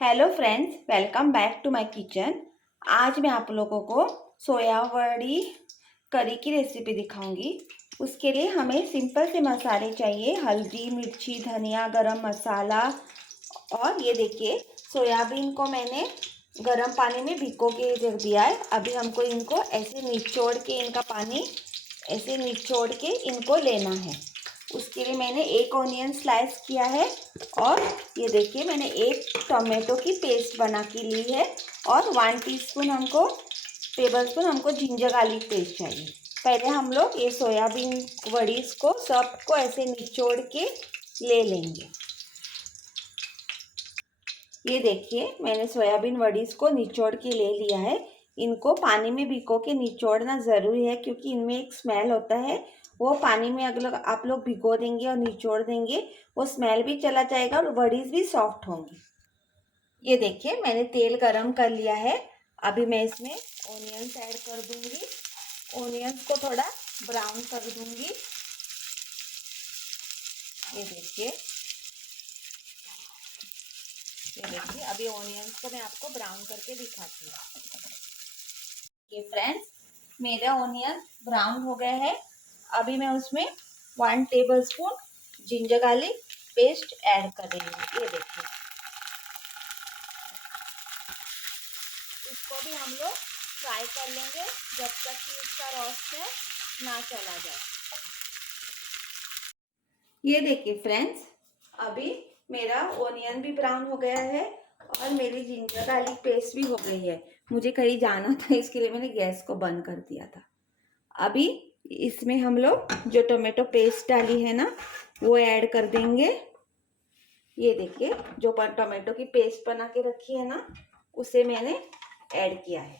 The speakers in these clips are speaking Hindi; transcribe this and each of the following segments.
Hello friends, welcome back to my kitchen. आज मैं आप लोगों को सोया वड़ी करी की रेसिपी दिखाऊंगी। उसके लिए हमें सिंपल से मसाले चाहिए। हल्दी, मिर्ची, धनिया, गरम मसाला। और ये देखिए, सोयाबीन को मैंने गरम पानी में भिगो के रख दिया है। अभी हमको इनको ऐसे निचोड़ के, इनका पानी ऐसे निचोड़ के इनको लेना है। उसके लिए मैंने एक ऑनियन स्लाइस किया है और ये देखिए मैंने एक टोमेटो की पेस्ट बना के ली है और 1 टेबलस्पून हमको जिंजर गार्लिक पेस्ट चाहिए। पहले हम लोग ये सोयाबीन वड़ीज को सबको ऐसे निचोड़ के ले लेंगे। ये देखिए मैंने सोयाबीन वड़ीज को निचोड़ के ले लिया है। इनको पानी में भिगो के निचोड़ना ज़रूरी है क्योंकि इनमें एक स्मेल होता है। वो पानी में अगर आप लोग भिगो देंगे और निचोड़ देंगे, वो स्मेल भी चला जाएगा और वड़ीज भी सॉफ्ट होंगी। ये देखिए मैंने तेल गरम कर लिया है। अभी मैं इसमें ऑनियंस ऐड कर दूंगी। ऑनियंस को थोड़ा ब्राउन कर दूंगी। ये देखिए अभी ऑनियंस को मैं आपको ब्राउन करके दिखाती हूँ। ये फ्रेंड्स, मेरा ऑनियन ब्राउन हो गया है। अभी मैं उसमें 1 tablespoon ginger garlic paste add कर रही हूँ। ये देखिए, इसको भी हम लोग फ्राई कर लेंगे जब तक कि इसका रॉस ना चला जाए। ये देखिए फ्रेंड्स, अभी मेरा ऑनियन भी ब्राउन हो गया है और मेरी जिंजर गार्लिक पेस्ट भी हो गई है। मुझे कहीं जाना था, इसके लिए मैंने गैस को बंद कर दिया था। अभी इसमें हम लोग जो टोमेटो पेस्ट डाली है ना, वो ऐड कर देंगे। ये देखिए, जो टोमेटो की पेस्ट बना के रखी है ना, उसे मैंने ऐड किया है।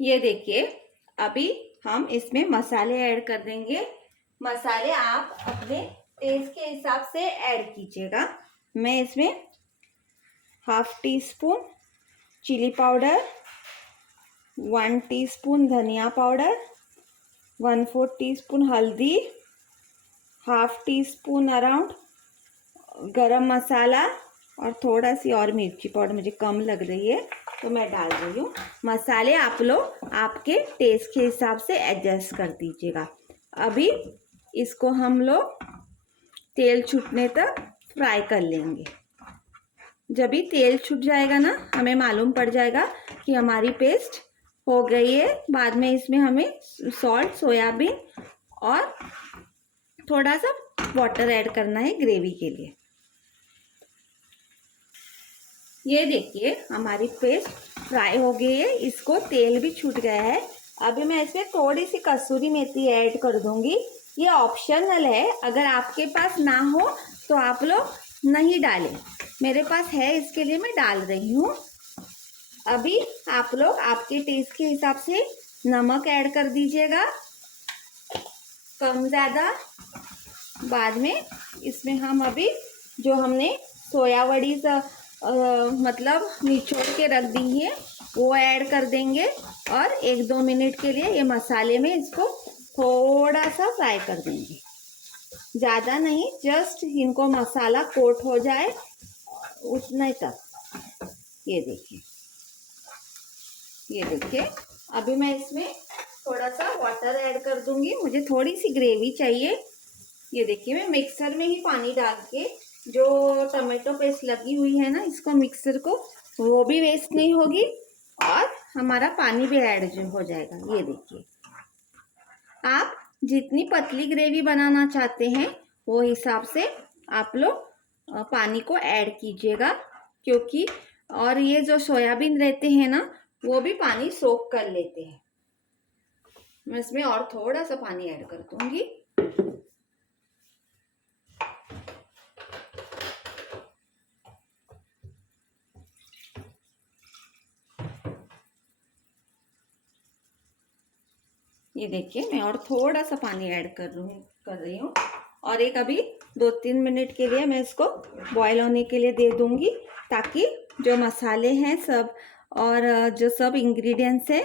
ये देखिए, अभी हम इसमें मसाले ऐड कर देंगे। मसाले आप अपने टेस्ट के हिसाब से ऐड कीजिएगा। मैं इसमें 1/2 टीस्पून चिली पाउडर, 1 टीस्पून धनिया पाउडर, 1/4 टीस्पून हल्दी, 1/2 टीस्पून अराउंड गरम मसाला और थोड़ा सी और मिर्ची पाउडर मुझे कम लग रही है तो मैं डाल रही हूँ। मसाले आप लोग आपके टेस्ट के हिसाब से एडजस्ट कर दीजिएगा। अभी इसको हम लोग तेल छूटने तक फ्राई कर लेंगे। जब भी तेल छूट जाएगा ना, हमें मालूम पड़ जाएगा कि हमारी पेस्ट हो गई है। बाद में इसमें हमें सॉल्ट, सोयाबीन और थोड़ा सा वाटर ऐड करना है ग्रेवी के लिए। ये देखिए हमारी पेस्ट फ्राई हो गई है, इसको तेल भी छूट गया है। अभी मैं इसमें थोड़ी सी कसूरी मेथी ऐड कर दूंगी। ये ऑप्शनल है, अगर आपके पास ना हो तो आप लोग नहीं डालें। मेरे पास है, इसके लिए मैं डाल रही हूँ। अभी आप लोग आपके टेस्ट के हिसाब से नमक ऐड कर दीजिएगा, कम ज़्यादा। बाद में इसमें हम अभी जो हमने सोया वड़ी मतलब निचोड़ के रख दी है, वो ऐड कर देंगे और 1-2 मिनट के लिए ये मसाले में इसको थोड़ा सा फ्राई कर देंगे। ज़्यादा नहीं, जस्ट इनको मसाला कोट हो जाए उतना ही तक। ये देखिए अभी मैं इसमें थोड़ा सा वाटर ऐड कर दूंगी। मुझे थोड़ी सी ग्रेवी चाहिए। ये देखिए, मैं मिक्सर में ही पानी डाल के, जो टमाटो पेस्ट लगी हुई है ना, इसको मिक्सर को, वो भी वेस्ट नहीं होगी और हमारा पानी भी ऐड हो जाएगा। ये देखिए, आप जितनी पतली ग्रेवी बनाना चाहते हैं वो हिसाब से आप लोग पानी को ऐड कीजिएगा, क्योंकि और ये जो सोयाबीन रहते हैं ना, वो भी पानी सोख कर लेते हैं। मैं इसमें और थोड़ा सा पानी ऐड कर दूंगी। ये देखिए, मैं और थोड़ा सा पानी ऐड कर रही हूँ और एक अभी 2-3 मिनट के लिए मैं इसको बॉईल होने के लिए दे दूंगी, ताकि जो मसाले हैं सब और जो सब इंग्रेडिएंट्स है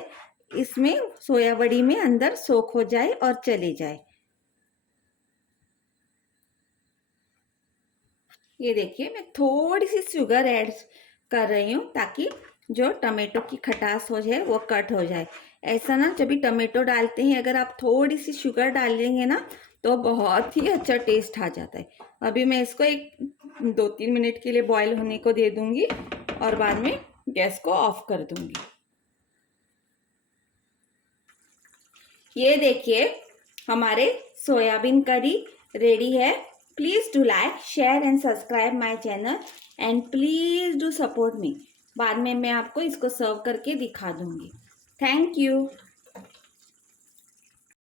इसमें सोया बड़ी में अंदर सोख हो जाए और चले जाए। ये देखिए मैं थोड़ी सी शुगर ऐड कर रही हूँ ताकि जो टमाटो की खटास हो जाए वो कट हो जाए। ऐसा ना जब भी टमाटो डालते हैं अगर आप थोड़ी सी शुगर डालेंगे ना तो बहुत ही अच्छा टेस्ट आ जाता है। अभी मैं इसको एक 2-3 मिनट के लिए बॉईल होने को दे दूंगी और बाद में गैस को ऑफ कर दूंगी। ये देखिए हमारे सोयाबीन करी रेडी है। Please do like share and subscribe my channel and please do support me. बाद में मैं आपको इसको सर्व करके दिखा दूंगी। Thank you.